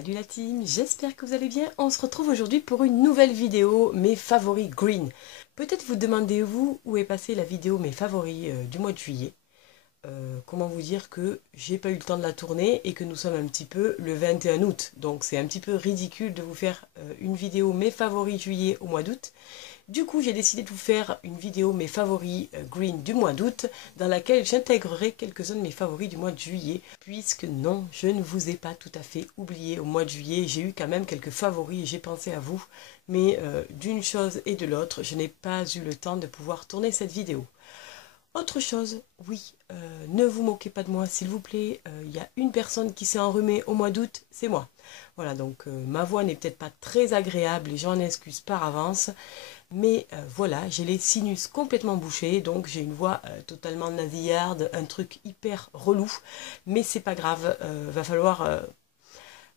Salut la team, j'espère que vous allez bien. On se retrouve aujourd'hui pour une nouvelle vidéo, mes favoris green. Peut-être vous demandez-vous où est passée la vidéo mes favoris du mois de juillet. Comment vous dire que j'ai pas eu le temps de la tourner et que nous sommes un petit peu le 21 août. Donc c'est un petit peu ridicule de vous faire une vidéo mes favoris juillet au mois d'août. Du coup, j'ai décidé de vous faire une vidéo mes favoris green du mois d'août dans laquelle j'intégrerai quelques-uns de mes favoris du mois de juillet. Puisque non, je ne vous ai pas tout à fait oublié au mois de juillet. J'ai eu quand même quelques favoris et j'ai pensé à vous. Mais d'une chose et de l'autre, je n'ai pas eu le temps de pouvoir tourner cette vidéo. Autre chose, oui, ne vous moquez pas de moi s'il vous plaît, il y a une personne qui s'est enrhumée au mois d'août, c'est moi. Voilà, donc ma voix n'est peut-être pas très agréable et j'en excuse par avance, mais voilà, j'ai les sinus complètement bouchés, donc j'ai une voix totalement nasillarde, un truc hyper relou, mais c'est pas grave, va falloir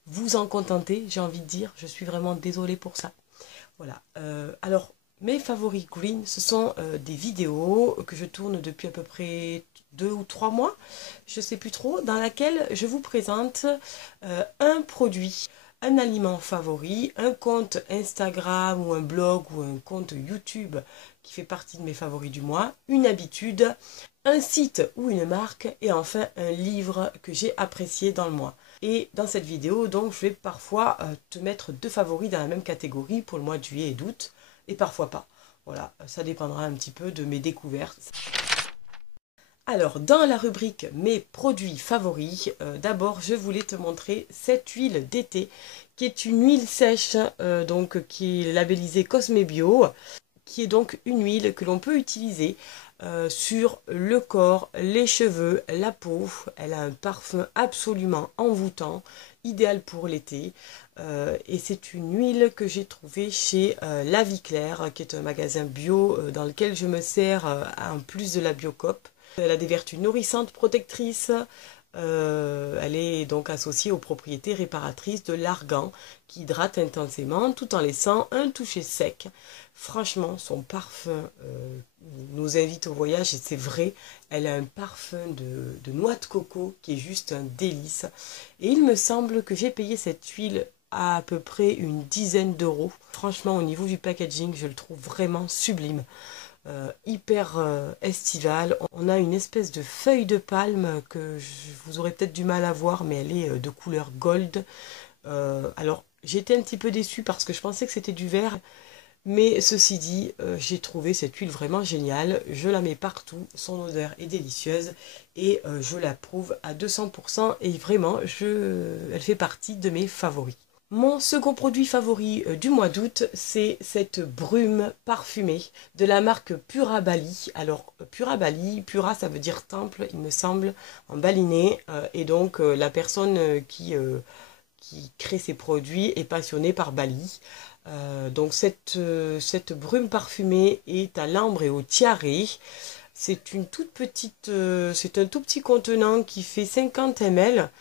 vous en contenter, j'ai envie de dire, je suis vraiment désolée pour ça. Voilà, alors... Mes favoris green, ce sont des vidéos que je tourne depuis à peu près 2 ou 3 mois, je ne sais plus trop, dans laquelle je vous présente un produit, un aliment favori, un compte Instagram ou un blog ou un compte YouTube qui fait partie de mes favoris du mois, une habitude, un site ou une marque et enfin un livre que j'ai apprécié dans le mois. Et dans cette vidéo, donc, je vais parfois te mettre 2 favoris dans la même catégorie pour le mois de juillet et d'août. Et parfois pas. Voilà, ça dépendra un petit peu de mes découvertes. Alors, dans la rubrique mes produits favoris, d'abord je voulais te montrer cette huile d'été qui est une huile sèche, donc qui est labellisée Cosme Bio, qui est donc une huile que l'on peut utiliser sur le corps, les cheveux, la peau. Elle a un parfum absolument envoûtant, idéal pour l'été. Et c'est une huile que j'ai trouvée chez La Vie Claire, qui est un magasin bio dans lequel je me sers en plus de la Biocop. Elle a des vertus nourrissantes, protectrices. Elle est donc associée aux propriétés réparatrices de l'argan qui hydrate intensément tout en laissant un toucher sec. Franchement, son parfum nous invite au voyage et c'est vrai, elle a un parfum de noix de coco qui est juste un délice. Et il me semble que j'ai payé cette huile à peu près une dizaine d'euros. Franchement, au niveau du packaging, je le trouve vraiment sublime. Hyper estival. On a une espèce de feuille de palme que vous aurez peut-être du mal à voir, mais elle est de couleur gold. Alors, j'étais un petit peu déçue parce que je pensais que c'était du vert. Mais ceci dit, j'ai trouvé cette huile vraiment géniale, je la mets partout, son odeur est délicieuse et je l'approuve à 200% et vraiment, elle fait partie de mes favoris. Mon second produit favori du mois d'août, c'est cette brume parfumée de la marque Pura Bali. Alors, Pura Bali, Pura ça veut dire temple, il me semble, en balinais, et donc la personne qui crée ces produits est passionnée par Bali. Donc cette brume parfumée est à l'ambre et au tiare. C'est une toute petite, c'est un tout petit contenant qui fait 50 ml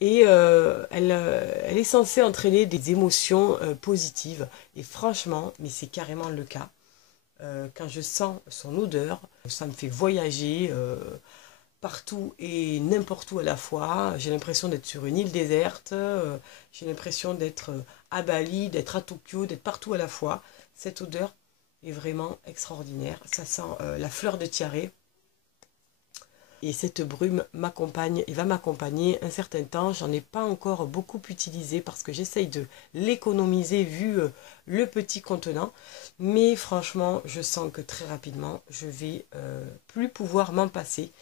et elle est censée entraîner des émotions positives. Et franchement, mais c'est carrément le cas. Quand je sens son odeur, ça me fait voyager partout et n'importe où à la fois. J'ai l'impression d'être sur une île déserte, j'ai l'impression d'être à Bali, d'être à Tokyo, d'être partout à la fois. Cette odeur est vraiment extraordinaire. Ça sent la fleur de tiare. Et cette brume m'accompagne et va m'accompagner un certain temps. J'en ai pas encore beaucoup utilisé parce que j'essaye de l'économiser vu le petit contenant. Mais franchement, je sens que très rapidement, je vais plus pouvoir m'en passer.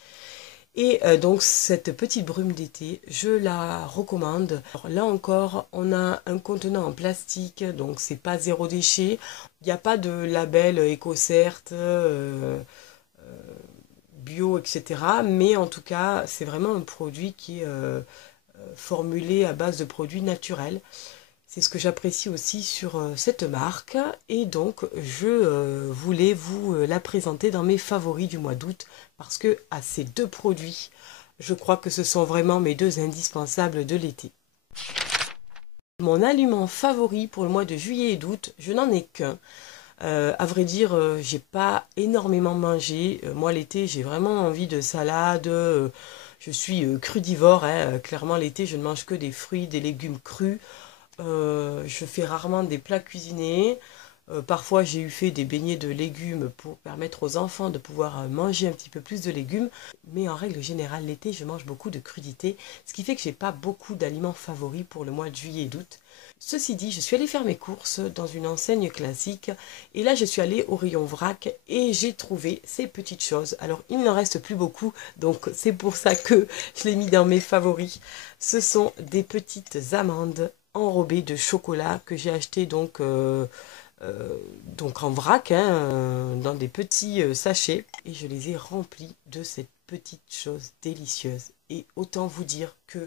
Et donc cette petite brume d'été, je la recommande. Alors, là encore, on a un contenant en plastique, donc c'est pas zéro déchet. Il n'y a pas de label EcoCert, bio, etc. Mais en tout cas, c'est vraiment un produit qui est formulé à base de produits naturels. C'est ce que j'apprécie aussi sur cette marque et donc je voulais vous la présenter dans mes favoris du mois d'août parce que à ces 2 produits, je crois que ce sont vraiment mes 2 indispensables de l'été. Mon aliment favori pour le mois de juillet et d'août, je n'en ai qu'un. À vrai dire, j'ai pas énormément mangé. Moi l'été, j'ai vraiment envie de salade. Je suis crudivore, hein. Clairement l'été je ne mange que des fruits, des légumes crus. Je fais rarement des plats cuisinés. Parfois j'ai eu fait des beignets de légumes pour permettre aux enfants de pouvoir manger un petit peu plus de légumes. Mais en règle générale l'été je mange beaucoup de crudités. Ce qui fait que j'ai pas beaucoup d'aliments favoris pour le mois de juillet et d'août. Ceci dit, je suis allée faire mes courses dans une enseigne classique et là je suis allée au rayon vrac et j'ai trouvé ces petites choses. Alors il n'en reste plus beaucoup, donc c'est pour ça que je l'ai mis dans mes favoris. Ce sont des petites amandes enrobées de chocolat que j'ai achetées donc en vrac, hein, dans des petits sachets et je les ai remplis de cette petite chose délicieuse. Et autant vous dire que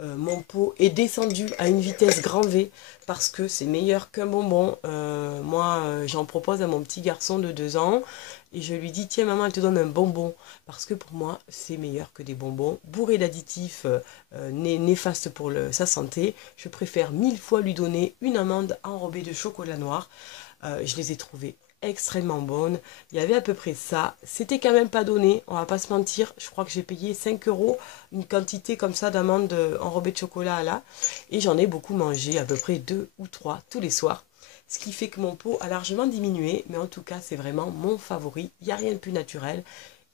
mon pot est descendu à une vitesse grand V parce que c'est meilleur qu'un bonbon. Moi, j'en propose à mon petit garçon de 2 ans et je lui dis tiens maman, elle te donne un bonbon parce que pour moi c'est meilleur que des bonbons bourrés d'additifs néfastes pour sa santé. Je préfère 1000 fois lui donner une amande enrobée de chocolat noir. Je les ai trouvées extrêmement bonnes. Il y avait à peu près ça. C'était quand même pas donné, on va pas se mentir. Je crois que j'ai payé 5 € une quantité comme ça d'amandes enrobées de chocolat là. Et j'en ai beaucoup mangé, à peu près 2 ou 3 tous les soirs. Ce qui fait que mon pot a largement diminué. Mais en tout cas, c'est vraiment mon favori. Il n'y a rien de plus naturel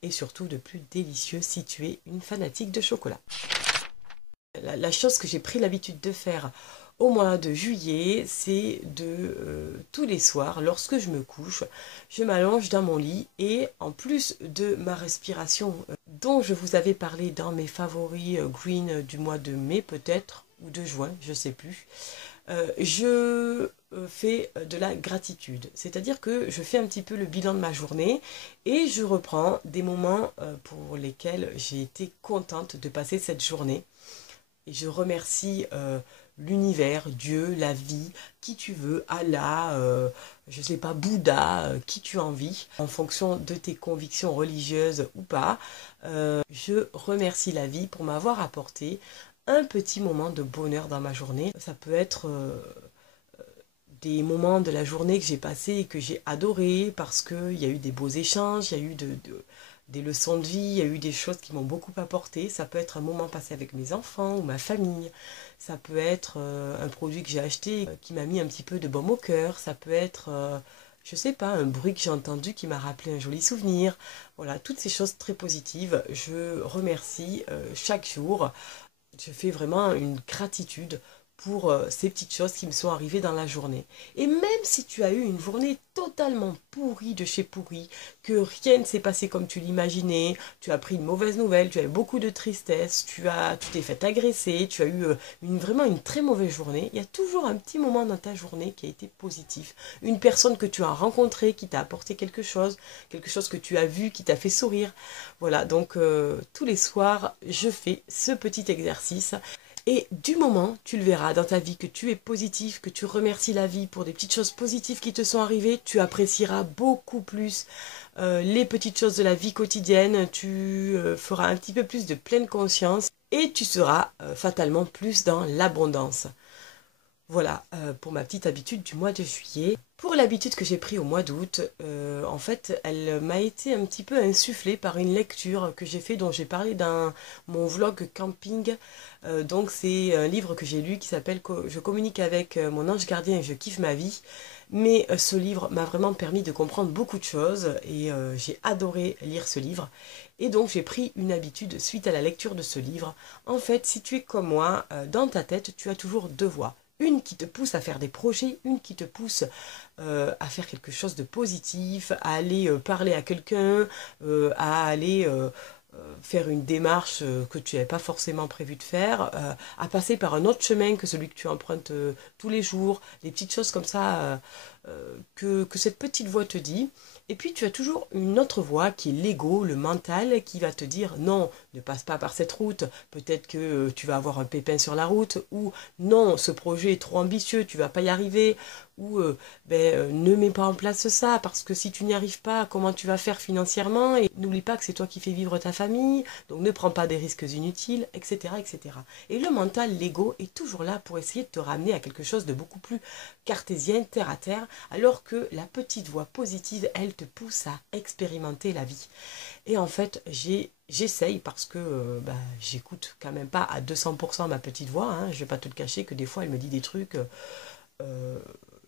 et surtout de plus délicieux si tu es une fanatique de chocolat. La chose que j'ai pris l'habitude de faire au mois de juillet, c'est tous les soirs, lorsque je me couche, je m'allonge dans mon lit et en plus de ma respiration dont je vous avais parlé dans mes favoris green du mois de mai peut-être, ou de juin, je ne sais plus, je fais de la gratitude. C'est-à-dire que je fais un petit peu le bilan de ma journée et je reprends des moments pour lesquels j'ai été contente de passer cette journée. Et je remercie l'univers, Dieu, la vie, qui tu veux, Allah, je sais pas, Bouddha, qui tu as envie, en fonction de tes convictions religieuses ou pas. Je remercie la vie pour m'avoir apporté un petit moment de bonheur dans ma journée. Ça peut être des moments de la journée que j'ai passé et que j'ai adoré parce qu'il y a eu des beaux échanges, il y a eu des leçons de vie, il y a eu des choses qui m'ont beaucoup apporté. Ça peut être un moment passé avec mes enfants ou ma famille. Ça peut être un produit que j'ai acheté qui m'a mis un petit peu de baume au cœur. Ça peut être, je sais pas, un bruit que j'ai entendu qui m'a rappelé un joli souvenir. Voilà, toutes ces choses très positives. Je remercie chaque jour. Je fais vraiment une gratitude pour ces petites choses qui me sont arrivées dans la journée. Et même si tu as eu une journée totalement pourrie de chez pourri, que rien ne s'est passé comme tu l'imaginais, tu as pris une mauvaise nouvelle, tu as eu beaucoup de tristesse, tu t'es fait agresser, tu as eu vraiment une très mauvaise journée, il y a toujours un petit moment dans ta journée qui a été positif. Une personne que tu as rencontrée qui t'a apporté quelque chose que tu as vu qui t'a fait sourire. Voilà, donc tous les soirs, je fais ce petit exercice. Et du moment, tu le verras dans ta vie, que tu es positif, que tu remercies la vie pour des petites choses positives qui te sont arrivées, tu apprécieras beaucoup plus les petites choses de la vie quotidienne, tu feras un petit peu plus de pleine conscience et tu seras fatalement plus dans l'abondance. Voilà pour ma petite habitude du mois de juillet. Pour l'habitude que j'ai prise au mois d'août, en fait, elle m'a été un petit peu insufflée par une lecture que j'ai fait, dont j'ai parlé dans mon vlog camping. Donc c'est un livre que j'ai lu qui s'appelle « Je communique avec mon ange gardien et je kiffe ma vie ». Mais ce livre m'a vraiment permis de comprendre beaucoup de choses et j'ai adoré lire ce livre. Et donc j'ai pris une habitude suite à la lecture de ce livre. En fait, si tu es comme moi, dans ta tête, tu as toujours 2 voix. Une qui te pousse à faire des projets, une qui te pousse à faire quelque chose de positif, à aller parler à quelqu'un, à aller faire une démarche que tu n'avais pas forcément prévu de faire, à passer par un autre chemin que celui que tu empruntes tous les jours, des petites choses comme ça que cette petite voix te dit. Et puis tu as toujours une autre voix qui est l'ego, le mental, qui va te dire non, ne passe pas par cette route, peut-être que tu vas avoir un pépin sur la route, ou non, ce projet est trop ambitieux, tu vas pas y arriver, ou ne mets pas en place ça, parce que si tu n'y arrives pas, comment tu vas faire financièrement, et n'oublie pas que c'est toi qui fais vivre ta famille, donc ne prends pas des risques inutiles, etc. etc. Et le mental, l'ego, est toujours là pour essayer de te ramener à quelque chose de beaucoup plus cartésien, terre à terre, alors que la petite voix positive, elle te pousse à expérimenter la vie. Et en fait, j'essaye parce que j'écoute quand même pas à 200% ma petite voix, hein. Je vais pas te le cacher que des fois elle me dit des trucs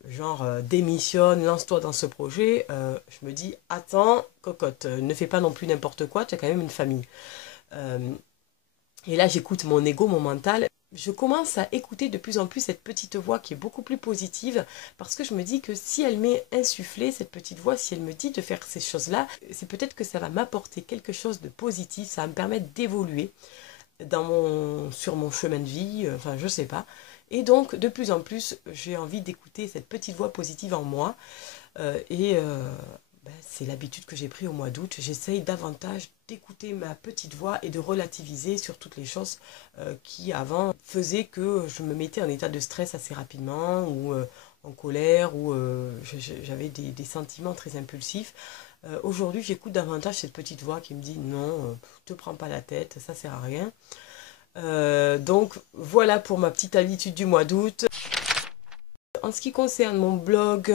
genre démissionne, lance-toi dans ce projet. Je me dis attends, cocotte, ne fais pas non plus n'importe quoi, tu as quand même une famille. Euh, et là j'écoute mon ego, mon mental. Je commence à écouter de plus en plus cette petite voix qui est beaucoup plus positive parce que je me dis que si elle m'est insufflée, cette petite voix, si elle me dit de faire ces choses-là, c'est peut-être que ça va m'apporter quelque chose de positif, ça va me permettre d'évoluer sur mon chemin de vie, enfin je sais pas. Et donc de plus en plus, j'ai envie d'écouter cette petite voix positive en moi c'est l'habitude que j'ai prise au mois d'août. J'essaye davantage d'écouter ma petite voix et de relativiser sur toutes les choses qui avant faisaient que je me mettais en état de stress assez rapidement ou en colère ou j'avais des sentiments très impulsifs. Aujourd'hui, j'écoute davantage cette petite voix qui me dit non, te prends pas la tête, ça sert à rien. Donc voilà pour ma petite habitude du mois d'août. En ce qui concerne mon blog,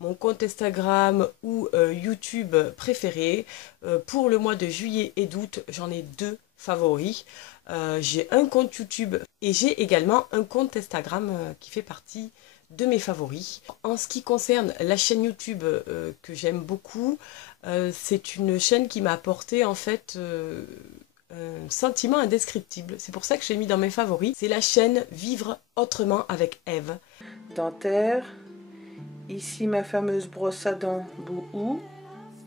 mon compte Instagram ou YouTube préféré, pour le mois de juillet et d'août, j'en ai deux favoris. J'ai un compte YouTube et j'ai également un compte Instagram qui fait partie de mes favoris. En ce qui concerne la chaîne YouTube que j'aime beaucoup, c'est une chaîne qui m'a apporté en fait un sentiment indescriptible. C'est pour ça que j'ai mis dans mes favoris. C'est la chaîne Vivre Autrement avec Eve. Dentaire, ici ma fameuse brosse à dents Bouhou.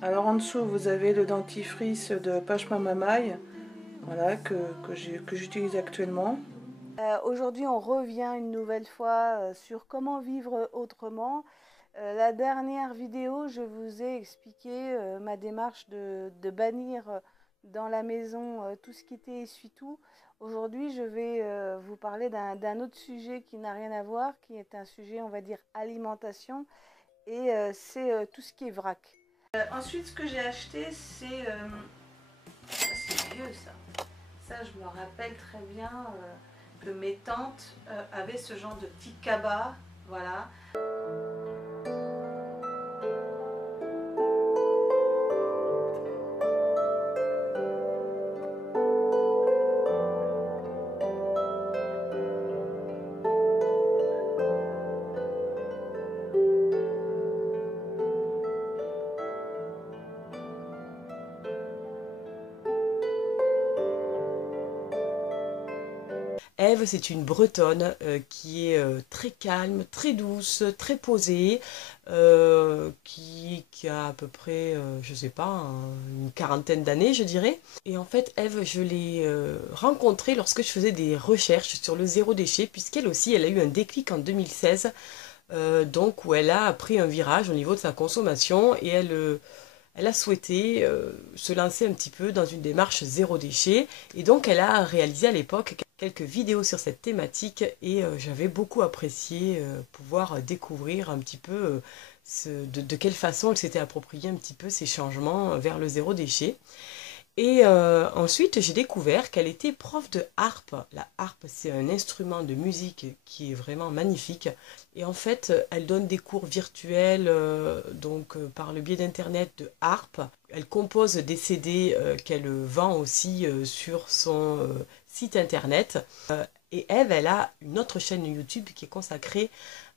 Alors en dessous vous avez le dentifrice de Pachmamamaï, voilà, que j'utilise actuellement. Aujourd'hui on revient une nouvelle fois sur comment vivre autrement. La dernière vidéo je vous ai expliqué ma démarche de bannir dans la maison tout ce qui était essuie-tout. Aujourd'hui, je vais vous parler d'un autre sujet qui n'a rien à voir, qui est un sujet, on va dire, alimentation, et c'est tout ce qui est vrac. Ensuite, ce que j'ai acheté, c'est vieux ça. Ça, je me rappelle très bien que mes tantes avaient ce genre de petit cabas, voilà. Eve, c'est une Bretonne qui est très calme, très douce, très posée, qui a à peu près, je sais pas, une quarantaine d'années, je dirais. Et en fait, Eve, je l'ai rencontrée lorsque je faisais des recherches sur le zéro déchet, puisqu'elle aussi, elle a eu un déclic en 2016, donc où elle a pris un virage au niveau de sa consommation et elle a souhaité se lancer un petit peu dans une démarche zéro déchet et donc elle a réalisé à l'époque quelques vidéos sur cette thématique et j'avais beaucoup apprécié pouvoir découvrir un petit peu de quelle façon elle s'était approprié un petit peu ces changements vers le zéro déchet. Et ensuite, j'ai découvert qu'elle était prof de harpe. La harpe, c'est un instrument de musique qui est vraiment magnifique. Et en fait, elle donne des cours virtuels, par le biais d'internet de harpe. Elle compose des CD qu'elle vend aussi sur son site internet. Et Eve, elle a une autre chaîne YouTube qui est consacrée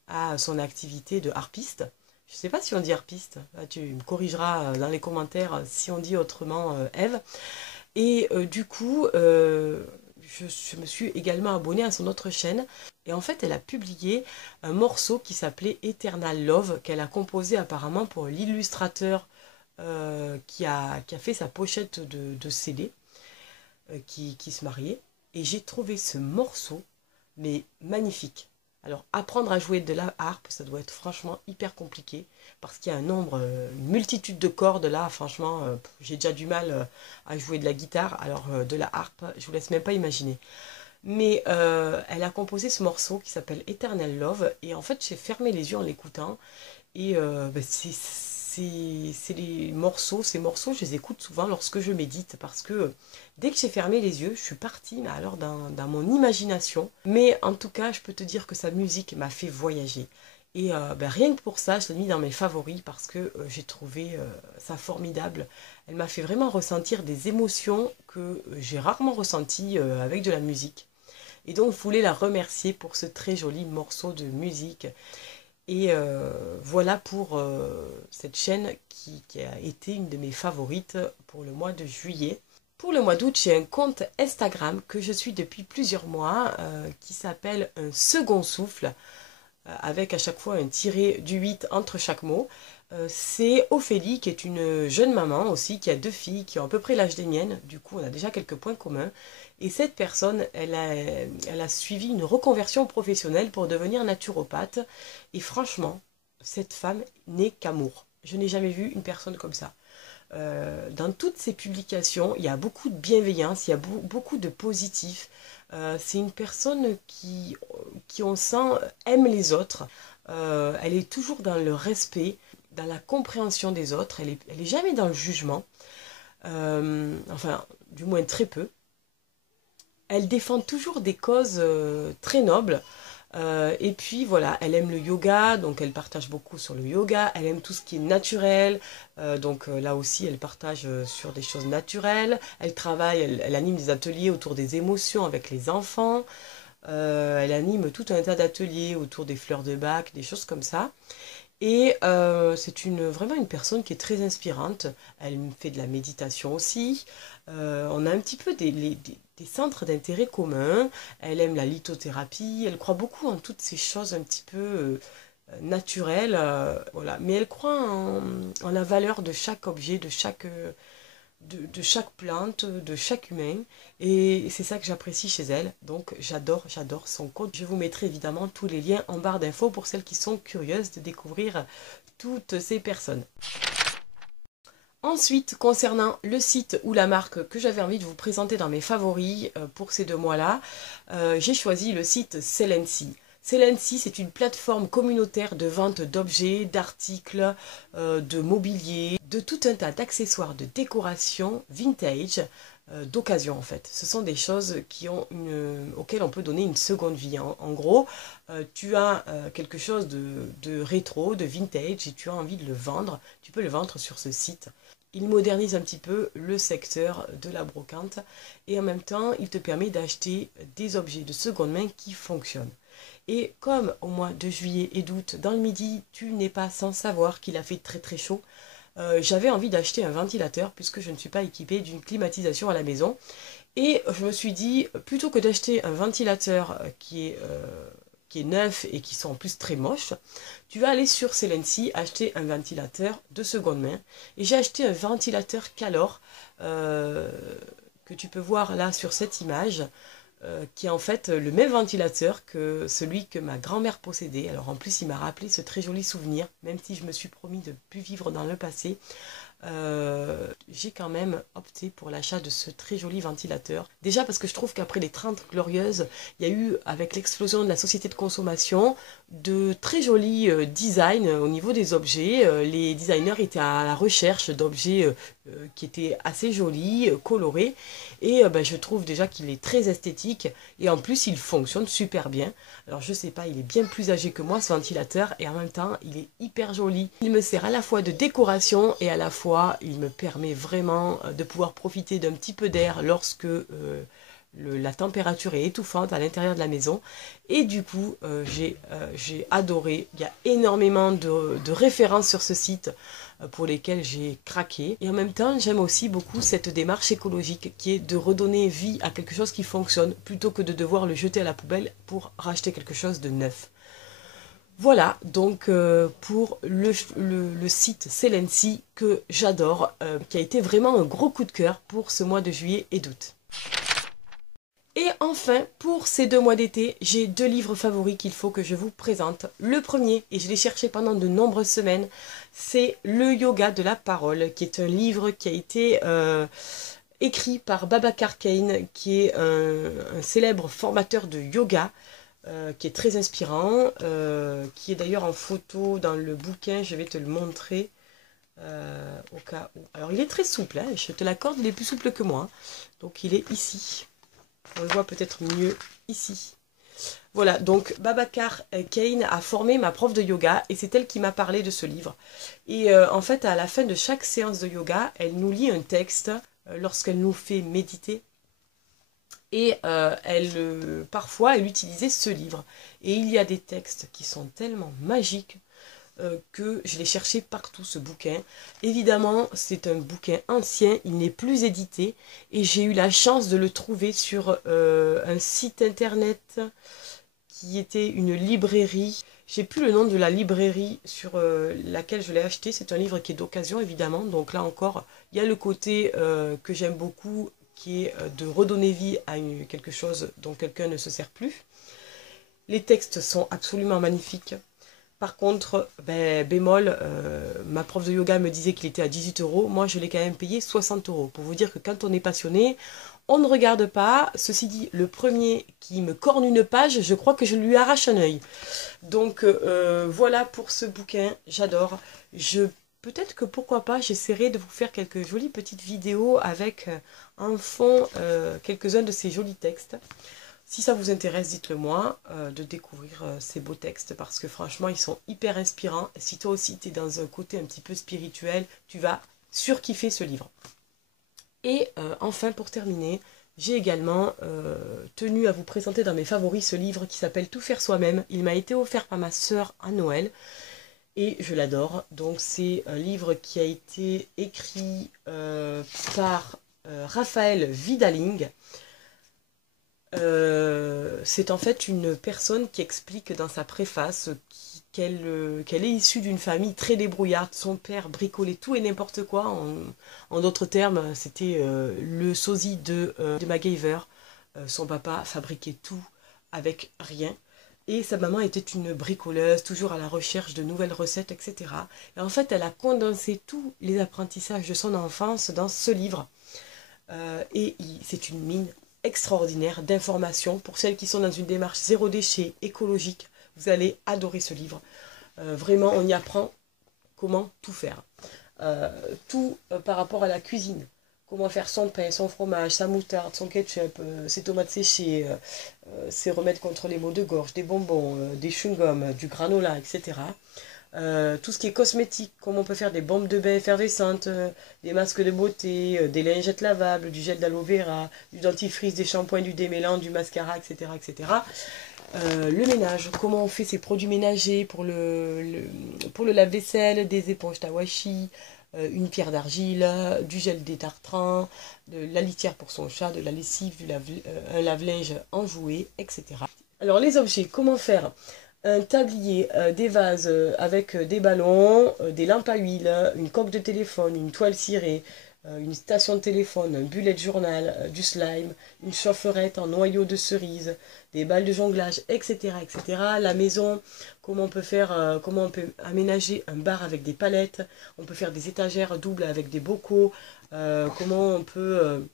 à son activité de harpiste. Je ne sais pas si on dit harpiste, tu me corrigeras dans les commentaires si on dit autrement Eve. Et du coup, je me suis également abonnée à son autre chaîne. Et en fait, elle a publié un morceau qui s'appelait Eternal Love, qu'elle a composé apparemment pour l'illustrateur qui a fait sa pochette de CD, qui se mariait. Et j'ai trouvé ce morceau, mais magnifique. Alors, apprendre à jouer de la harpe, ça doit être franchement hyper compliqué, parce qu'il y a une multitude de cordes là, franchement, j'ai déjà du mal à jouer de la guitare, alors de la harpe, je vous laisse même pas imaginer. Mais elle a composé ce morceau qui s'appelle Eternal Love. Et en fait, j'ai fermé les yeux en l'écoutant. Et c'est ces morceaux, je les écoute souvent lorsque je médite. Parce que dès que j'ai fermé les yeux, je suis partie mais alors dans mon imagination. Mais en tout cas, je peux te dire que sa musique m'a fait voyager. Et rien que pour ça, je l'ai mis dans mes favoris parce que j'ai trouvé ça formidable. Elle m'a fait vraiment ressentir des émotions que j'ai rarement ressenties avec de la musique. Et donc, je voulais la remercier pour ce très joli morceau de musique. Et voilà pour cette chaîne qui a été une de mes favorites pour le mois de juillet. Pour le mois d'août, j'ai un compte Instagram que je suis depuis plusieurs mois qui s'appelle Un Second Souffle, avec à chaque fois un tiré du 8 entre chaque mot. C'est Ophélie qui est une jeune maman aussi, qui a 2 filles qui ont à peu près l'âge des miennes. Du coup, on a déjà quelques points communs. Et cette personne, elle a suivi une reconversion professionnelle pour devenir naturopathe. Et franchement, cette femme n'est qu'amour. Je n'ai jamais vu une personne comme ça. Dans toutes ses publications, il y a beaucoup de bienveillance, il y a beaucoup de positif. C'est une personne qui, on sent, aime les autres. Elle est toujours dans le respect, dans la compréhension des autres. Elle est jamais dans le jugement. Enfin, du moins très peu. Elle défend toujours des causes très nobles. Et puis voilà, elle aime le yoga, donc elle partage beaucoup sur le yoga. Elle aime tout ce qui est naturel, donc là aussi elle partage sur des choses naturelles. Elle travaille, elle anime des ateliers autour des émotions avec les enfants. Elle anime tout un tas d'ateliers autour des fleurs de bac, des choses comme ça. Et c'est vraiment une personne qui est très inspirante. Elle fait de la méditation aussi. On a un petit peu des centres d'intérêt communs. Elle aime la lithothérapie. Elle croit beaucoup en toutes ces choses un petit peu naturelles. Voilà. Mais elle croit en la valeur de chaque objet, de chaque plante, de chaque humain. Et c'est ça que j'apprécie chez elle. Donc j'adore son compte. Je vous mettrai évidemment tous les liens en barre d'infos pour celles qui sont curieuses de découvrir toutes ces personnes. Ensuite, concernant le site ou la marque que j'avais envie de vous présenter dans mes favoris pour ces 2 mois-là, j'ai choisi le site Selency. Selency, c'est une plateforme communautaire de vente d'objets, d'articles, de mobilier, de tout un tas d'accessoires de décoration vintage, d'occasion en fait. Ce sont des choses auxquelles on peut donner une seconde vie. En gros, tu as quelque chose de rétro, de vintage et tu as envie de le vendre. Tu peux le vendre sur ce site. Il modernise un petit peu le secteur de la brocante et en même temps, il te permet d'acheter des objets de seconde main qui fonctionnent. Et comme au mois de juillet et d'août, dans le midi, tu n'es pas sans savoir qu'il a fait très très chaud, j'avais envie d'acheter un ventilateur puisque je ne suis pas équipée d'une climatisation à la maison. Et je me suis dit, plutôt que d'acheter un ventilateur qui est neuf et qui sont en plus très moches, tu vas aller sur Selency acheter un ventilateur de seconde main. Et j'ai acheté un ventilateur Calor que tu peux voir là sur cette image, qui est en fait le même ventilateur que celui que ma grand-mère possédait. Alors en plus il m'a rappelé ce très joli souvenir, même si je me suis promis de ne plus vivre dans le passé. J'ai quand même opté pour l'achat de ce très joli ventilateur. Déjà parce que je trouve qu'après les 30 glorieuses, il y a eu, avec l'explosion de la société de consommation, de très jolis designs au niveau des objets. Les designers étaient à la recherche d'objets qui étaient assez jolis, colorés. Et je trouve déjà qu'il est très esthétique. Et en plus, il fonctionne super bien. Alors je sais pas, il est bien plus âgé que moi ce ventilateur. Et en même temps, il est hyper joli. Il me sert à la fois de décoration et à la fois, il me permet vraiment de pouvoir profiter d'un petit peu d'air lorsque la température est étouffante à l'intérieur de la maison. Et du coup, j'ai adoré. Il y a énormément de références sur ce site pour lesquelles j'ai craqué. Et en même temps, j'aime aussi beaucoup cette démarche écologique qui est de redonner vie à quelque chose qui fonctionne plutôt que de devoir le jeter à la poubelle pour racheter quelque chose de neuf. Voilà, donc pour le site Selency que j'adore, qui a été vraiment un gros coup de cœur pour ce mois de juillet et d'août. Et enfin, pour ces 2 mois d'été, j'ai 2 livres favoris qu'il faut que je vous présente. Le premier, et je l'ai cherché pendant de nombreuses semaines, c'est Le yoga de la parole, qui est un livre qui a été écrit par Babacar Kane, qui est un célèbre formateur de yoga, qui est très inspirant, qui est d'ailleurs en photo dans le bouquin, je vais te le montrer au cas où. Alors il est très souple, hein, je te l'accorde, il est plus souple que moi, hein. Donc il est ici, on le voit peut-être mieux ici. Voilà, donc Babacar Kane a formé ma prof de yoga et c'est elle qui m'a parlé de ce livre. Et en fait, à la fin de chaque séance de yoga, elle nous lit un texte lorsqu'elle nous fait méditer. Et parfois, elle utilisait ce livre. Et il y a des textes qui sont tellement magiques que je l'ai cherché partout, ce bouquin. Évidemment, c'est un bouquin ancien, il n'est plus édité. Et j'ai eu la chance de le trouver sur un site internet qui était une librairie. J'ai plus le nom de la librairie sur laquelle je l'ai acheté. C'est un livre qui est d'occasion, évidemment. Donc là encore, il y a le côté que j'aime beaucoup, qui est de redonner vie à quelque chose dont quelqu'un ne se sert plus. Les textes sont absolument magnifiques. Par contre, bémol, ma prof de yoga me disait qu'il était à 18 €. Moi, je l'ai quand même payé 60 €. Pour vous dire que quand on est passionné, on ne regarde pas. Ceci dit, le premier qui me corne une page, je crois que je lui arrache un œil. Donc, voilà pour ce bouquin. J'adore. Peut-être que pourquoi pas, j'essaierai de vous faire quelques jolies petites vidéos avec en fond quelques-uns de ces jolis textes. Si ça vous intéresse, dites-le moi, de découvrir ces beaux textes, parce que franchement, ils sont hyper inspirants. Si toi aussi, tu es dans un côté un petit peu spirituel, tu vas surkiffer ce livre. Et enfin, pour terminer, j'ai également tenu à vous présenter dans mes favoris ce livre qui s'appelle Tout faire soi-même. Il m'a été offert par ma sœur à Noël. Et je l'adore. Donc c'est un livre qui a été écrit par Raphaël Vidaling. C'est en fait une personne qui explique dans sa préface qu'elle est issue d'une famille très débrouillarde. Son père bricolait tout et n'importe quoi. En d'autres termes, c'était le sosie de MacGyver. Son papa fabriquait tout avec rien. Et sa maman était une bricoleuse, toujours à la recherche de nouvelles recettes, etc. Et en fait, elle a condensé tous les apprentissages de son enfance dans ce livre. C'est une mine extraordinaire d'informations pour celles qui sont dans une démarche zéro déchet, écologique. Vous allez adorer ce livre. Vraiment, on y apprend comment tout faire. Tout par rapport à la cuisine. Comment faire son pain, son fromage, sa moutarde, son ketchup, ses tomates séchées, ses remèdes contre les maux de gorge, des bonbons, des chewing-gums, du granola, etc. Tout ce qui est cosmétique, comment on peut faire des bombes de bain effervescentes, des masques de beauté, des lingettes lavables, du gel d'aloe vera, du dentifrice, des shampoings, du démêlant, du mascara, etc. etc. Le ménage, comment on fait ses produits ménagers pour le lave-vaisselle, des éponges Tawashi, une pierre d'argile, du gel détartrant, de la litière pour son chat, de la lessive, un lave-linge enjoué, etc. Alors les objets, comment faire un tablier, des vases avec des ballons, des lampes à huile, une coque de téléphone, une toile cirée, une station de téléphone, un bullet journal, du slime, une chaufferette en noyau de cerise, des balles de jonglage, etc., etc. La maison, comment on peut aménager un bar avec des palettes, on peut faire des étagères doubles avec des bocaux, comment on peut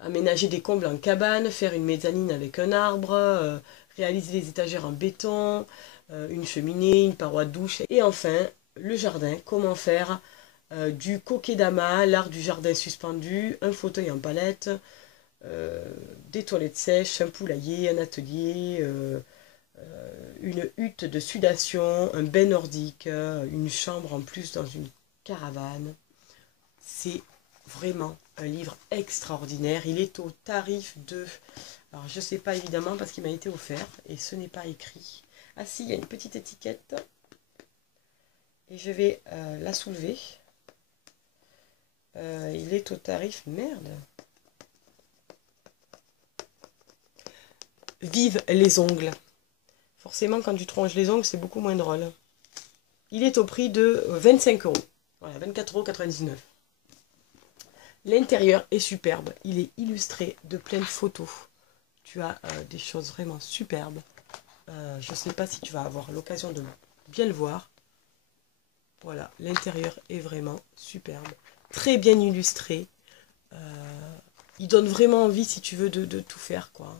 aménager des combles en cabane, faire une mezzanine avec un arbre, réaliser les étagères en béton, une cheminée, une paroi de douche. Et enfin, le jardin, comment faire du kokedama, l'art du jardin suspendu, un fauteuil en palette, des toilettes sèches, un poulailler, un atelier, une hutte de sudation, un bain nordique, une chambre en plus dans une caravane. C'est vraiment un livre extraordinaire. Il est au tarif de... Alors je ne sais pas évidemment parce qu'il m'a été offert et ce n'est pas écrit. Ah si, il y a une petite étiquette. Et je vais la soulever. Il est au tarif... Merde. Vive les ongles. Forcément, quand tu tronches les ongles, c'est beaucoup moins drôle. Il est au prix de 25 €. Voilà, 24,99 €. L'intérieur est superbe. Il est illustré de plein de photos. Tu as des choses vraiment superbes. Je ne sais pas si tu vas avoir l'occasion de bien le voir. Voilà, l'intérieur est vraiment superbe. Très bien illustré. Il donne vraiment envie, si tu veux, de tout faire, quoi.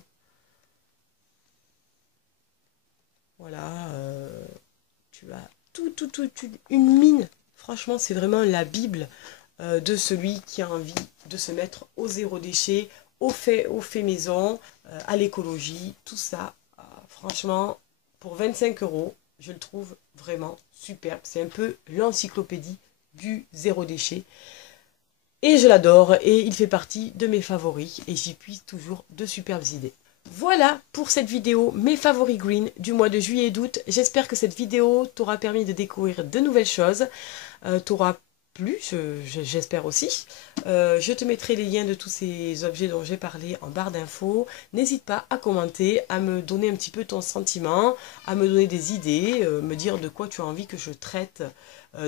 Voilà, tu as une mine. Franchement, c'est vraiment la Bible de celui qui a envie de se mettre au zéro déchet, au fait maison, à l'écologie, tout ça. Franchement, pour 25 €, je le trouve vraiment superbe. C'est un peu l'encyclopédie du zéro déchet. Et je l'adore et il fait partie de mes favoris et j'y puise toujours de superbes idées. Voilà pour cette vidéo, mes favoris green du mois de juillet et d'août. J'espère que cette vidéo t'aura permis de découvrir de nouvelles choses, t'aura plu, j'espère aussi. Je te mettrai les liens de tous ces objets dont j'ai parlé en barre d'infos. N'hésite pas à commenter, à me donner un petit peu ton sentiment, à me donner des idées, me dire de quoi tu as envie que je traite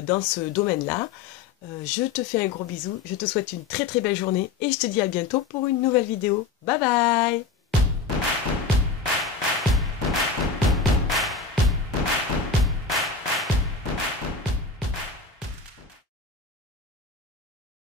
dans ce domaine-là. Je te fais un gros bisou, je te souhaite une très très belle journée et je te dis à bientôt pour une nouvelle vidéo. Bye bye!